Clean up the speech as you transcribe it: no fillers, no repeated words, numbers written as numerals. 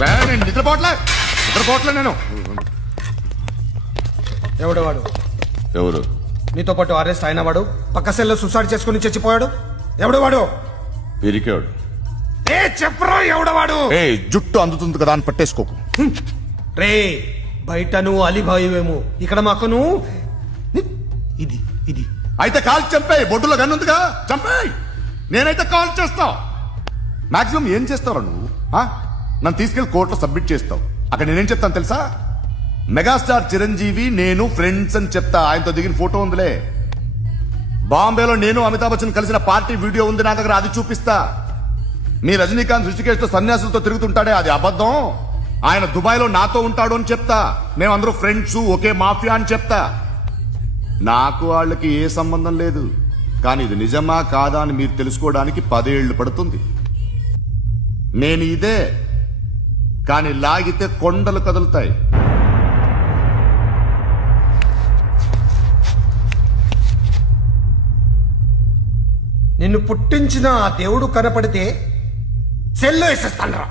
నేను నిద్రపోవట్లే నేను. ఎవడవాడు? ఎవరు? నీతో పాటు అరెస్ట్ అయిన వాడు, పక్క సెల్లో సూసైడ్ చేసుకుని చచ్చిపోయాడు. ఎవడవాడు? పిరికాడు. చెప్పరా ఎవడవాడు? జుట్టు అందుతుంది కదా అని పట్టేసుకోకు. రే బయట నువ్వు అలీబాయివేమో, ఇక్కడ మాకు నువ్వు ఇది ఇది. అయితే కాల్ చంపేయి, బొడ్డులో గన్నుందిగా చంపేయి. నేనైతే కాల్ చేస్తా. మాక్సిమం ఏం చేస్తావు నువ్వు? నన్ను తీసుకెళ్లి కోర్టులో సబ్మిట్ చేస్తావు. అక్కడ నేనేం చెప్తాను తెలుసా? మెగాస్టార్ చిరంజీవి నేను ఫ్రెండ్స్ అని చెప్తా. ఆయనతో దిగిన ఫోటో ఉందిలే. బాంబేలో నేను అమితాబ్ బచ్చన్ కలిసిన పార్టీ వీడియో ఉంది నా దగ్గర, అది చూపిస్తా. మీ రజనీకాంత్ ఋషికేష్ తో సన్యాసులతో తిరుగుతుంటాడే, అది అబద్ధం. ఆయన దుబాయ్ లో నాతో ఉంటాడు అని చెప్తా. మేమందరూ ఫ్రెండ్స్, ఒకే మాఫియా అని చెప్తా. నాకు వాళ్ళకి ఏ సంబంధం లేదు. కానీ ఇది నిజమా కాదా అని మీరు తెలుసుకోవడానికి 10 ఏళ్లు పడుతుంది. నేను ఇదే, కానీ లాగితే కొండలు కదులుతాయి. నిన్ను పుట్టించిన ఆ దేవుడు కనపడితే సెల్లో వేసేస్తాను రా.